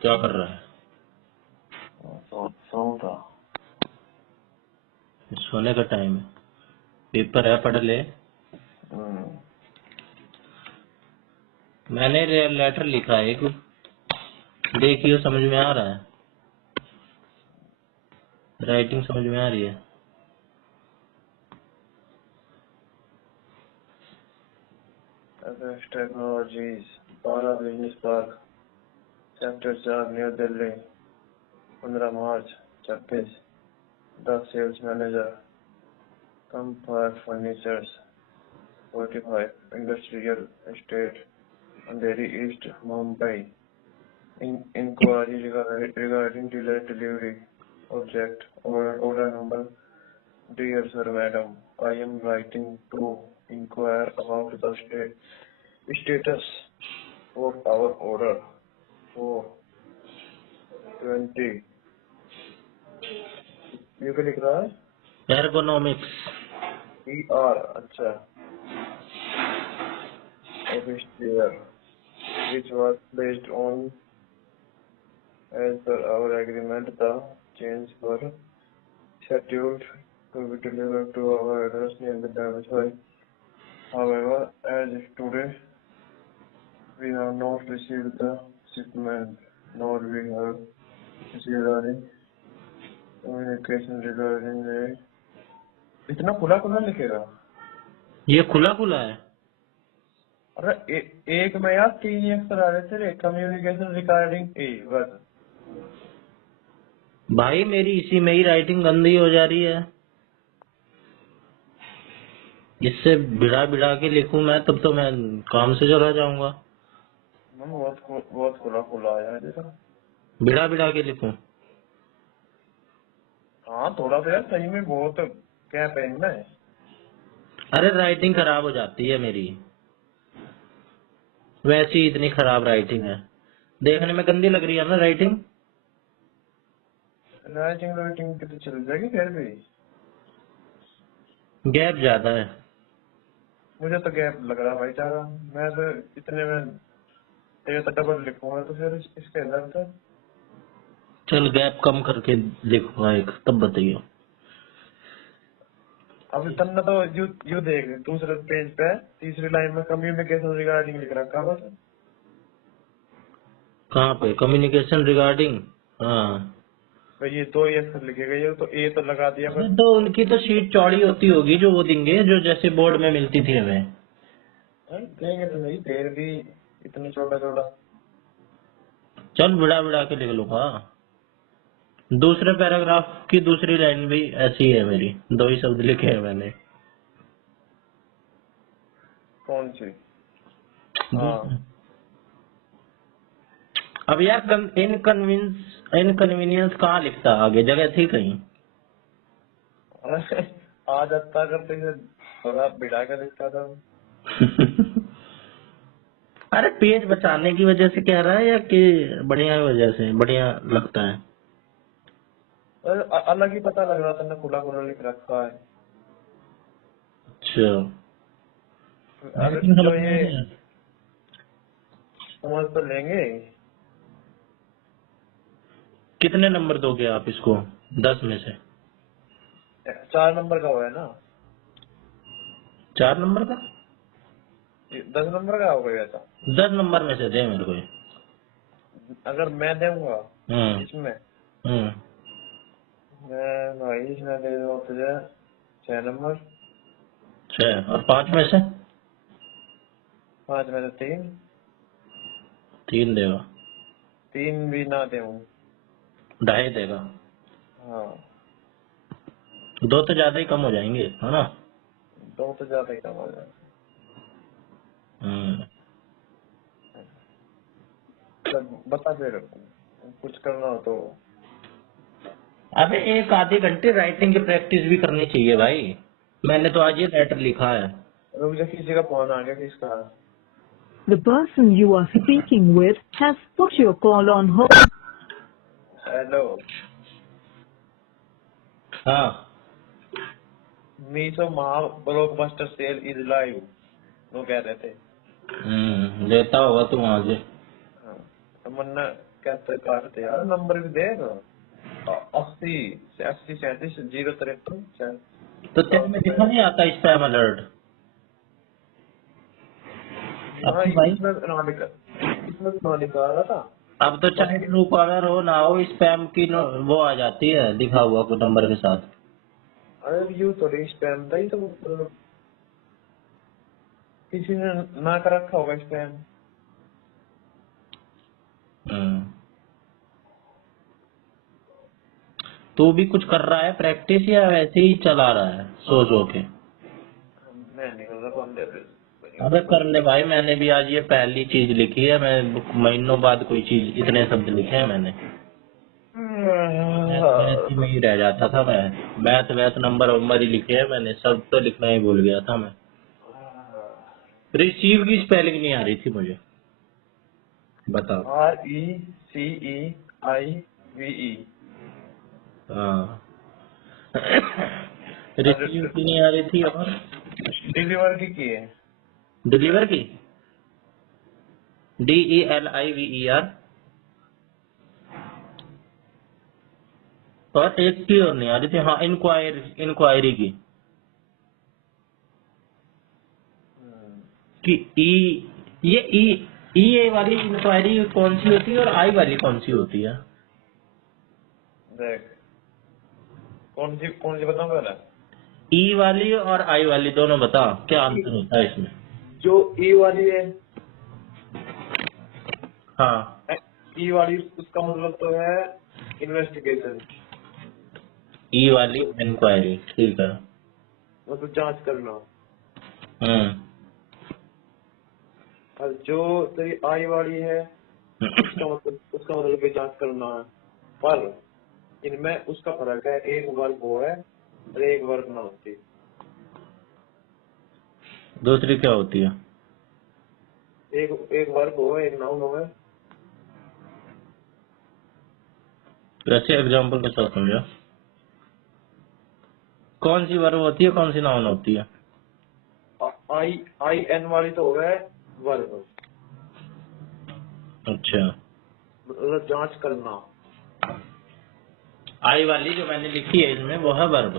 क्या कर रहा है? सोऊंगा। सोने का टाइम है, पेपर है, पढ़ ले। मैंने लेटर लिखा है एक, देखियो समझ में आ रहा है? राइटिंग समझ में आ रही है? टेक्नोलॉजीज, पारा business park, sector 4, new Delhi, 15 March 26। The sales manager, comfort furnitures, 45, industrial estate, Andheri east, Mumbai. Inquiry regarding delayed delivery. Object, order number. Dear Sir, Madam, I am writing to inquire about the status of our order for 20। ये क्या लिख रहा है? Ergonomics. ER, अच्छा। Office chair, which was placed on as per our agreement. The change were scheduled to be delivered to our address near the Davishway. However, as of today, we have not received the shipment, nor we have received any communication regarding the। इतना खुला खुला लिखेगा? ये खुला खुला है। अरे एक में यार 3 अक्षर आ रहे थे। कम्युनिकेशन रिगार्डिंग ए, बस। भाई मेरी इसी में ही राइटिंग गंदी हो जा रही है, इससे बिड़ा बिड़ा के लिखूं मैं तब तो मैं काम से चला जाऊंगा। बहुत खुला खुला आया है जरा। बिड़ा बिड़ा के लिखूं? हाँ, थोड़ा सा यार सही में बहुत क्या पहनना है। अरे राइटिंग खराब हो जाती है मेरी, वैसे ही इतनी खराब राइटिंग है, देखने में गंदी लग रही है ना राइटिंग। राइटिंग की तो चल जाएगी फिर भी। गैप ज्यादा है। मुझे तो गैप लग रहा भाई सारा। मैं तो इतने में तेरे तो डबल लिखूंगा तो फिर इसके अंदर तो। चल गैप कम करके लिखूंगा एक, तब बताइए। अब तन्ना तो यू देख, दूसरे पेज पे तीसरी लाइन में कम्युनिकेशन रिगार्डिंग लिख रखा बस। कहाँ पे कम्युनिकेशन रिगार्डिंग? हाँ तो ये 2 ही अक्षर लिखेगा, ये तो ए तो लगा दिया बस। तो उनकी तो शीट चौड़ी होती होगी जो वो देंगे, जो जैसे बोर्ड में मिलती थी हमें। देंगे तो नहीं, फिर भी इतना छोटा छोटा। चल बिड़ा बिड़ा के लिख लूंगा। दूसरे पैराग्राफ की दूसरी लाइन भी ऐसी है मेरी, 2 ही शब्द लिखे हैं मैंने। कौन सी? हाँ, अब यार इनकन्वीनियंस कहाँ लिखता, आगे जगह थी कहीं? आ जाता करते हैं, थोड़ा बिठा कर लिखता था। अरे पेज बचाने की वजह से कह रहा है या कि बढ़िया वजह से बढ़िया लगता है? अलग ही पता लग रहा था ना, खुला खुला लिख रखा है। अच्छा अगर जो ये समझ तो लेंगे। कितने नंबर दोगे आप इसको 10 में से? 4 नंबर का हुआ है ना। 4 नंबर का? 10 नंबर का हो गया था। 10 नंबर में से दे मेरे को। अगर मैं दूंगा इसमें, हम्म मैं भाई इसमें दे दूंगा तुझे 6 नंबर। 6 और 5 में से? 5 में से 3। 3 देगा? 3 भी ना दूं। 2.5 देगा? हाँ, 2 तो ज्यादा ही कम हो जाएंगे, है ना? 2 तो ज्यादा ही कम हो जाए। बता फिर, कुछ करना हो तो। अबे 1 आधे घंटे राइटिंग की प्रैक्टिस भी करनी चाहिए भाई। मैंने तो आज ये लेटर लिखा है। रुक जा, किसी का फोन आ गया। किसका? The person you are speaking with has put your call on hold. Hello. हाँ मीशो महा ब्लॉकबस्टर सेल इज लाइव, वो कह रहे थे। लेता होगा तू वहां से। हाँ, तमन्ना कहते काटते यार, नंबर भी देख 80 80 37 053। तो तेरे में दिखा नहीं आता स्पैम अलर्ट? हाँ, अब भाई इसमें ना लिखा रहा था। अब तो चाहे ट्रू कॉलर हो ना हो, स्पैम की वो आ जाती है लिखा हुआ कोई नंबर के साथ। अरे व्यू तो स्पैम था ही, तो किसी ने ना कर रखा होगा स्पैम। हम्म। तू भी कुछ कर रहा है प्रैक्टिस या वैसे ही चला रहा है सो सो के? मैं नहीं कर रहा, कौन दे रहे? अबे कर ले भाई, मैंने भी आज ये पहली चीज लिखी है, मैं महीनों बाद कोई चीज इतने शब्द लिखे हैं मैंने। मैथ में ही रह जाता था मैं, मैथ नंबर वंबर ही लिखे हैं मैंने, सब तो लिखना ही भूल गया था मैं। रिसीव की स्पेलिंग नहीं आ रही थी मुझे, बताओ। RECEIVE। हाँ रिसीव की नहीं आ रही थी, और डिलीवर की है। डिलीवर की DELIVER, और एक की और नहीं आ रही थी, हाँ इंक्वायरी की कि ये ई वाली इंक्वायरी कौन सी होती है और आई वाली कौन सी होती है? देख, कौन सी बताऊं पहले? ई वाली और आई वाली दोनों बता, क्या अंतर होता है इसमें? जो ई वाली है, हाँ, ई वाली उसका मतलब तो है इन्वेस्टिगेशन, ई वाली इंक्वायरी, ठीक है। मतलब जांच करना। हम्म। और जो तेरी आई वाली है, उसका मतलब भी जांच करना है। पर इनमें उसका फर्क है, एक वर्ब वो है और एक वर्ब ना होती। दूसरी क्या होती है? एक वर्ब हो, एक नाउन हो। वैसे एग्जाम्पल के साथ समझा, कौन सी वर्ब होती है, कौन सी नाउन होती है? आई एन वाली तो हो गए वर्ब, अच्छा, मतलब जांच करना। आई वाली जो मैंने लिखी है इसमें वो है वर्ब।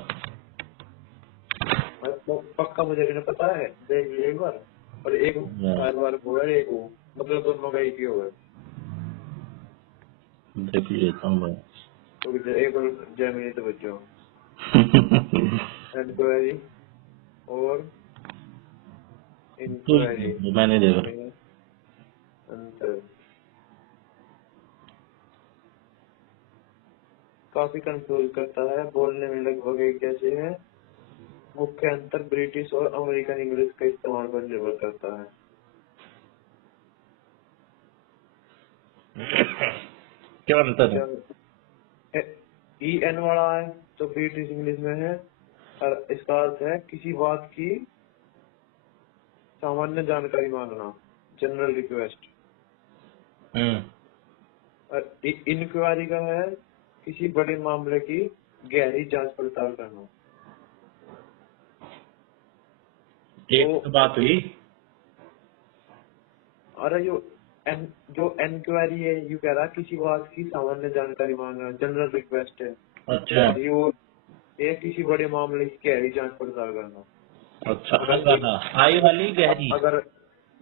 पक्का मुझे नहीं पता है, देख लीजिए एक बार। और एक हर वर्ब हो गया, एक हो, मतलब दोनों का एक ही हो गया। देख लेता हूँ मैं। तो एक बार जैमिनी तो बच्चों इंक्वायरी और इंक्वायरी मैंने देखा। में अंतर काफी कंफ्यूज करता है, बोलने में लगभग एक जैसे है। मुख्य अंतर ब्रिटिश और अमेरिकन इंग्लिश का इस्तेमाल पर निर्भर करता है। क्या अंतर है? ई एन वाला है तो ब्रिटिश इंग्लिश में है, और इसका अर्थ है किसी बात की सामान्य जानकारी मांगना, जनरल रिक्वेस्ट। और इंक्वायरी का है किसी बड़े मामले की गहरी जांच पड़ताल करना। एक तो बात हुई। अरे जो एनक्वायरी है, यू कह रहा किसी बात की सामान्य जानकारी मांगना, जनरल रिक्वेस्ट है। अच्छा ये किसी बड़े मामले की गहरी जांच पड़ताल करना। अच्छा, आई वाली गहरी। अगर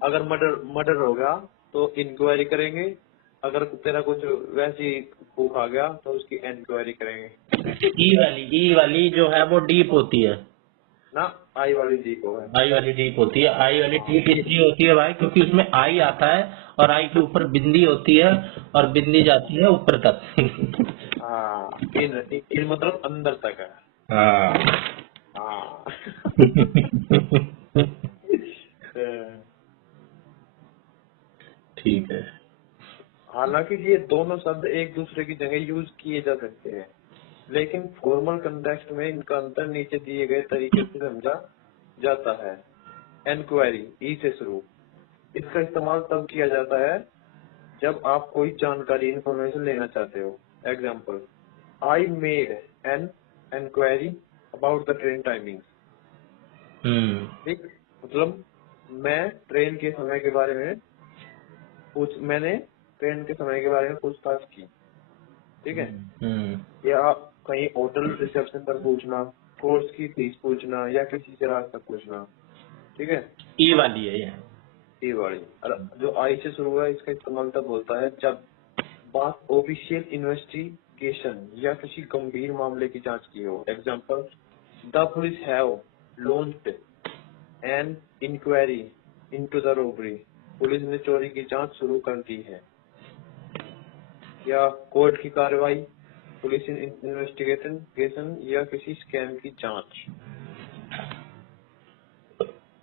अगर मर्डर हो गया तो इंक्वायरी करेंगे, अगर तेरा कुछ वैसी भूख आ गया तो उसकी इंक्वायरी करेंगे। ई वाली जो है वो डीप होती है ना, आई वाली डीप हो है। आई वाली डीप होती है। आई वाली डीप इसलिए होती है भाई क्योंकि उसमें आई आता है और आई के ऊपर बिंदी होती है और बिंदी जाती है ऊपर तक। हाँ, इन मतलब अंदर तक है। हाँ हाँ। ठीक है। हालांकि ये दोनों शब्द एक दूसरे की जगह यूज किए जा सकते हैं, लेकिन फॉर्मल कंटेक्स्ट में इनका अंतर नीचे दिए गए तरीके से समझा जाता है। एनक्वायरी, ई से शुरू। इसका इस्तेमाल तब किया जाता है जब आप कोई जानकारी, इंफॉर्मेशन लेना चाहते हो। Example, I made an enquiry about the train timing. ठीक, मतलब मैं ट्रेन के समय के बारे में मैंने ट्रेन के समय के बारे में पूछताछ की, ठीक है। हम्म। या कहीं होटल रिसेप्शन पर पूछना, कोर्स की फीस पूछना, या किसी से रास्ता पूछना, ठीक है। ई वाली है ये। ये वाली। और जो आई से शुरू हुआ है, इसका इस्तेमाल तब होता है जब बात ऑफिशियल इन्वेस्टिगेशन या किसी गंभीर मामले की जांच की हो। Example, the police have launched an inquiry into the robbery, police ने चोरी की जांच शुरू कर दी है। या कोर्ट की कार्रवाई, पुलिस इन्वेस्टिगेशन या किसी स्कैम की जांच।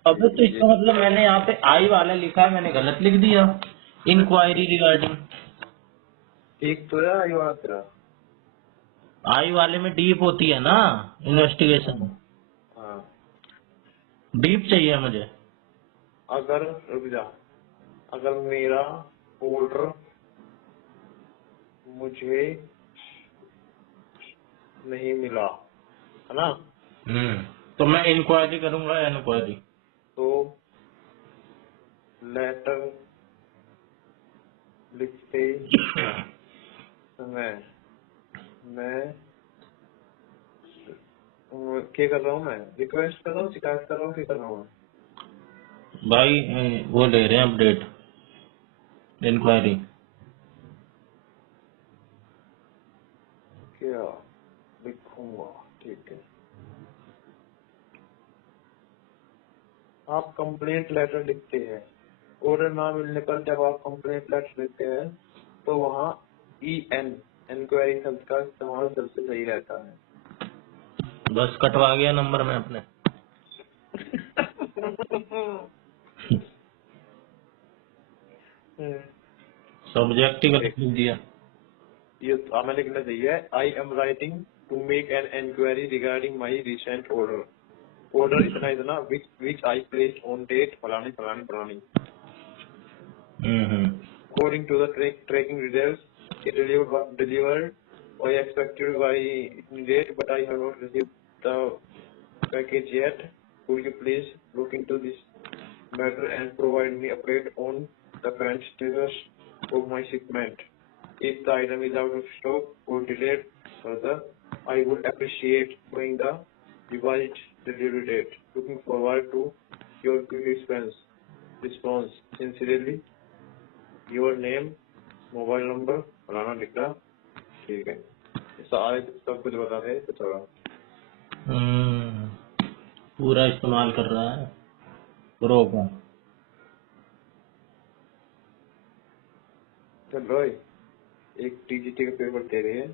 अबे तो इसका मतलब मैंने यहाँ पे आई वाला लिखा है, मैंने गलत लिख दिया। Inquiry regarding. ठीक तो है आई वाला तेरा। आई वाले में डीप होती है ना इन्वेस्टिगेशन, हाँ, डीप चाहिए मुझे। अगर रुक जा, अगर मेरा ऑर्डर मुझे नहीं मिला, है ना, तो मैं इंक्वायरी करूंगा या इंक्वायरी। तो लेटर लिखते समय मैं क्या कर रहा हूँ, मैं रिक्वेस्ट कर रहा हूँ, शिकायत कर रहा हूँ, क्या कर रहा हूँ। भाई वो ले रहे हैं अपडेट, इंक्वायरी। क्या लिखूंगा, ठीक है। आप कंप्लेंट लेटर लिखते हैं, ऑर्डर ना मिलने पर जब आप कंप्लेंट लेटर लिखते हैं तो वहाँ EN इंक्वायरी शब्द का इस्तेमाल सबसे सही रहता है। बस कटवा गया नंबर में अपने। सब्जेक्ट ही गलत लिख दिया। ये हमें लिखना चाहिए, I am writing to make an inquiry regarding my recent order. Order इतना इतना विच आई प्लेस ऑन डेट फलानी फलानी फलानी। According to the tracking details, it delivered by expected by date, but I have not received the package yet. Could you please look into this matter and provide me update on the current status of my shipment? If the item is out of stock or delayed further, I would appreciate knowing the revised delivery date. Looking forward to your quick response. Sincerely, your name, mobile number, फलाना लिखना, ठीक है। सारे सब कुछ बता दे तो थोड़ा पूरा इस्तेमाल कर रहा है प्रो को। चल भाई, एक TGT का पेपर दे रहे हैं।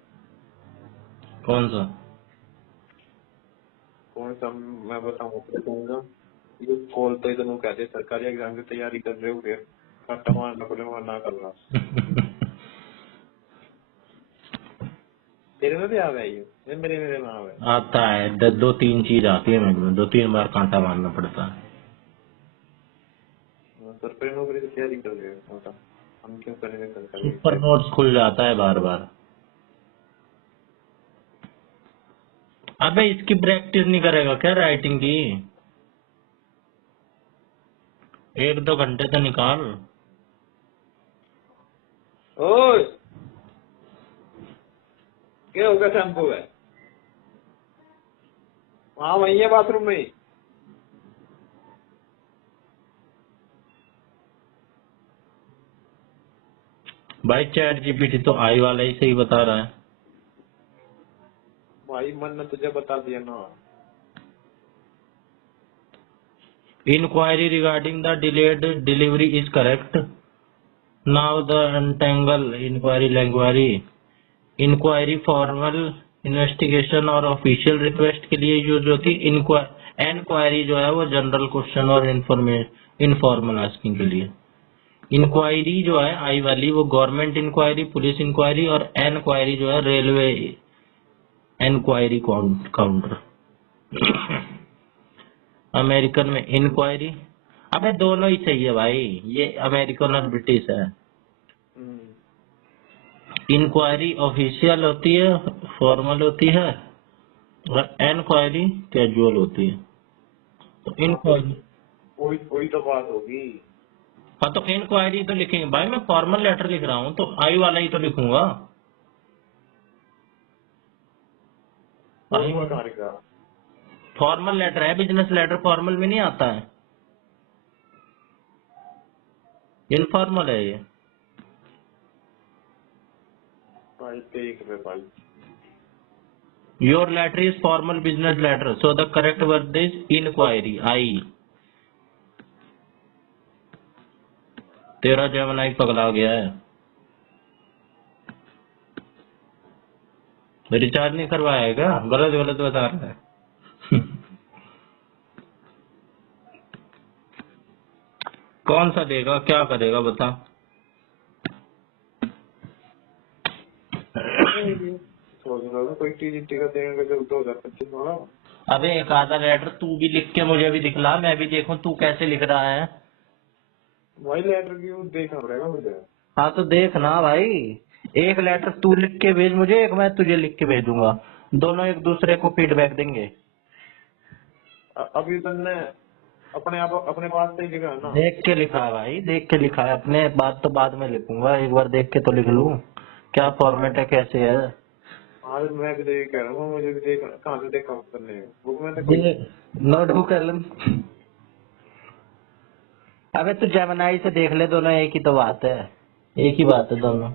कौन सा? कौन सा मैं बताऊंगा। ये कॉल तो इधर कहते सरकारी एग्जाम की तैयारी कर रहे हो, फिर काटा मारना पड़ेगा ना करना। तेरे में भी आ गया ये, मेरे में आ गया। आता है, दो तीन चीज आती है मेरे में, 2-3 बार कांटा मारना पड़ता है। सरकारी नौकरी की तैयारी कर रहे हो, हम क्यों करेंगे सरकारी। सुपर नोट्स खुल जाता है बार बार। अबे इसकी प्रैक्टिस नहीं करेगा क्या राइटिंग की? 1-2 घंटे तो निकाल। ओए क्या हो गया शैम्पू है? हाँ वही है बाथरूम में। भाई चैट GPT तो आई वाला ही सही बता रहा है। भाई मन ने तुझे बता दिया ना। Inquiry regarding the delayed delivery is correct. Now the untangle inquiry formal investigation और official request के लिए जो थी enquiry जो है वो जनरल क्वेश्चन और इनफॉर्मल आस्किंग के लिए। इंक्वायरी जो है आई वाली वो गवर्नमेंट इंक्वायरी, पुलिस इंक्वायरी, और एनक्वायरी जो है रेलवे इंक्वायरी काउंटर। अमेरिकन में इंक्वायरी। अबे दोनों ही सही है भाई, ये अमेरिकन और ब्रिटिश है। इंक्वायरी ऑफिशियल होती है, फॉर्मल होती है, और एनक्वायरी कैजुअल होती है। तो इंक्वायरी वही तो बात होगी। हाँ तो इंक्वायरी तो लिखेंगे भाई, मैं फॉर्मल लेटर लिख रहा हूँ तो आई वाला ही तो लिखूंगा। आई फॉर्मल कहाँ लिखा? फॉर्मल लेटर है, बिजनेस लेटर फॉर्मल में नहीं आता है, इनफॉर्मल है ये। भाई देख रहे भाई। Your letter is formal business letter, so the correct word is inquiry, आई। तेरा जेमिनी पगला गया है, रिचार्ज नहीं करवाया है क्या? गलत गलत बता रहा है। कौन सा देगा, क्या करेगा बता। सोच रहा था कोई टीजीटी का देंगे जब 2025 वाला। अबे एक आधा लेटर तू भी लिख के मुझे भी दिखला, मैं भी देखूं तू कैसे लिख रहा है। भाई लेटर की वो देखना पड़ेगा मुझे। हाँ तो देख ना भाई, एक लेटर तू लिख के भेज मुझे, एक मैं तुझे लिख के भेजूंगा, दोनों एक दूसरे को फीडबैक देंगे। अभी तुमने अपने आप अपने पास से ही लिखा है ना? देख के लिखा है भाई, देख के लिखा है, अपने बात तो बाद में लिखूंगा, एक बार देख के तो लिख लूं क्या फॉर्मेट है कैसे है। आज मैं भी यही कह रहा हूँ, मुझे भी देख कहाँ से देखा करने बुक में तो कोई। नोटबुक कर लूं। अबे तू जेमिनी से देख ले, दोनों एक ही तो बात है, एक ही बात है दोनों।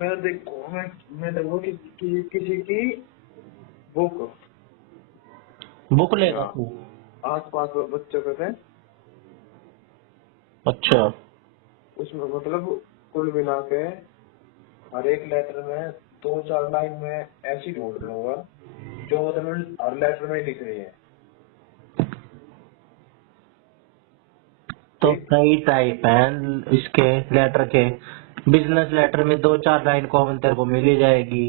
मैं देखो मैं देखो किसी की बुक बुक लेगा तू? आस पास बच्चों के थे, अच्छा उसमें मतलब कुल मिला के हर एक लेटर में 2-4 लाइन में ऐसी ढूंढ लूंगा जो मतलब हर लेटर में लिख रही है। तो कई टाइप हैं इसके लेटर के, बिजनेस लेटर में 2-4 लाइन कॉमन तेरे को मिल ही जाएगी,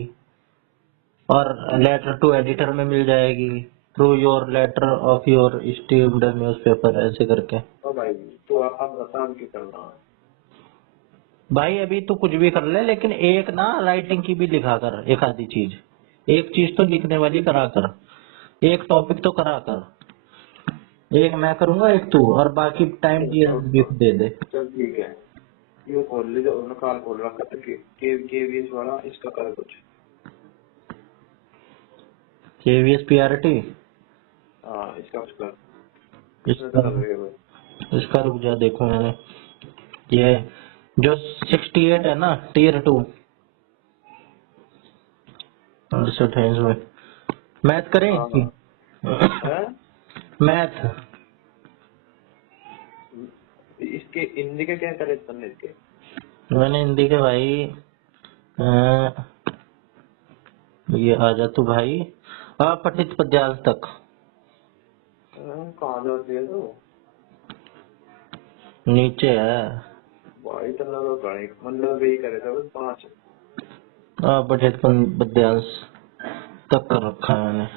और लेटर टू एडिटर में मिल जाएगी, through your letter of your esteemed newspaper, ऐसे करके। तो भाई तो आप आसान की करना है। भाई अभी तो कुछ भी कर ले, लेकिन एक ना राइटिंग की भी लिखा कर, एक आधी चीज, एक चीज तो लिखने वाली करा कर, एक टॉपिक तो करा कर, एक मैं करूंगा एक तू, और बाकी टाइम भी दे दे। चल ठीक है, ये खोल ले जो निकाल खोल रखा था केवीएस वाला, इसका कर कुछ। केवीएस पीआरटी, हाँ इसका कुछ कर। इसका रुक जा देखो मैंने, ये जो 68 है ना टीयर 2, में मैथ करें इसकी? मैथ इसके हिंदी के क्या करे तुमने इसके? मैंने हिंदी के भाई ये आ जा तू भाई, अपठित पद्यांश तक। कहाँ जाती है तो? नीचे है भाई इतना तो गणित मतलब यही करे था बस 5। अपठित पद्यांश तक कर रखा है मैंने।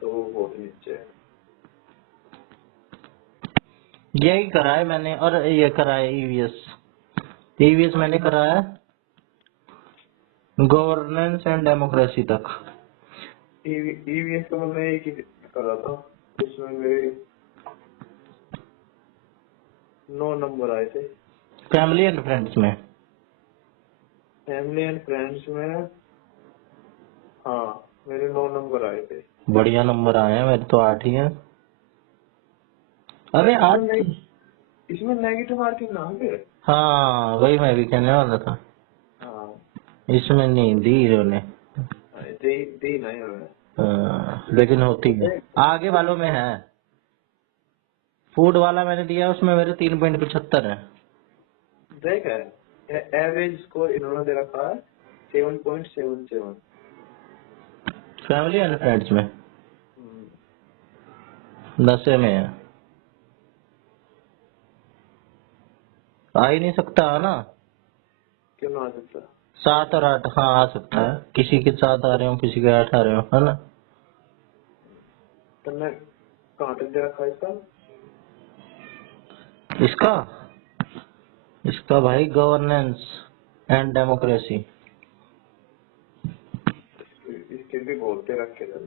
तो बहुत नीचे है। यही करा है मैंने, और ये करा है ईवीएस, ईवीएस मैंने करा है गवर्नेंस एंड डेमोक्रेसी तक। ईवीएस का मैंने एक ही करा था, उसमें मेरे 9 नंबर आए थे। फैमिली एंड फ्रेंड्स में, फैमिली एंड फ्रेंड्स में हाँ मेरे 9 नंबर आए थे। बढ़िया नंबर आए हैं मेरे तो 8 ही हैं। अबे 8, इसमें नेगेटिव मार्किंग ना है। हाँ वही मैं भी कहने वाला था, हाँ इसमें नहीं दी इन्होंने, दी नहीं है, लेकिन होती है आगे वालों में है। फूड वाला मैंने दिया, उसमें मेरे 3.75 है। देख है एवरेज स्कोर इन्होंने दे रखा है 7.77। फैमिली एंड फ्रेंड्स में 10 में है, आ ही नहीं सकता है ना? क्यों ना आ सकता? 7 और 8, हाँ आ सकता है, किसी के 7 आ रहे हो किसी के 8 आ रहे हो, है ना? तुमने कहाँ तक दे रखा है इसका? इसका इसका भाई गवर्नेंस एंड डेमोक्रेसी। इसके भी बहुत दे रखे थे।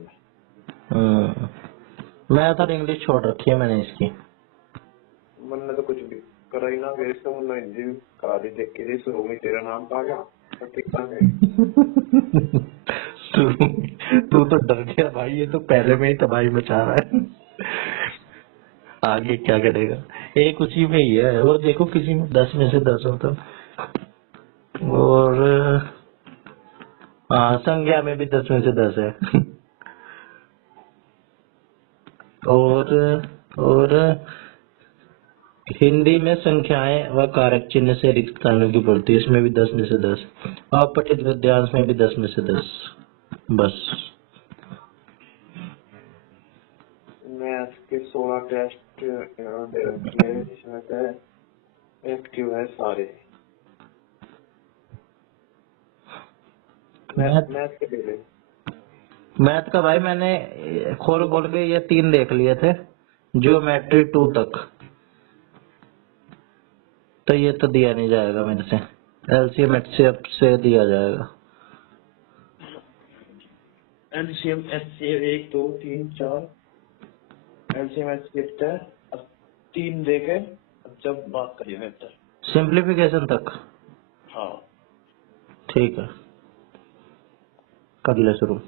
मैथ और इंग्लिश छोड़ रखी है मैंने इसकी। मैंने तो कुछ भी करा ही ना, फिर इसको मैंने हिंदी करा दी, देख के शुरू में तेरा नाम था क्या, तो ठीक था है। तू तो डर गया भाई, ये तो पहले में ही तबाही मचा रहा है। आगे क्या करेगा, एक उसी में ही है। और देखो किसी में 10 में से 10 होता, और हाँ संज्ञा में भी 10 में से 10 है। और हिंदी में संख्याएं व कारक चिन्ह से रिक्त स्थानों की पूर्ति, इसमें भी 10 में से 10। अपठित गद्यांश में भी 10 में से 10। बस मैथ के 16 टेस्ट दे रखे हैं, जिसमें से एक्टिव है सारे। मैथ के डेले मैथ का भाई मैंने खोल खोल के ये 3 देख लिए थे, ज्योमेट्री 2 तक, तो ये तो दिया नहीं जाएगा मेरे से, एलसीएम एचसीएफ से दिया जाएगा। एलसीएम एचसीएफ 1 2 3 4, एलसीएम एचसीएफ है। अब 3 देके अब जब बात करिए बेहतर। सिंप्लीफिकेशन तक हाँ ठीक है, कर ले शुरू।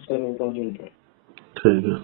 चलो तो ठीक है।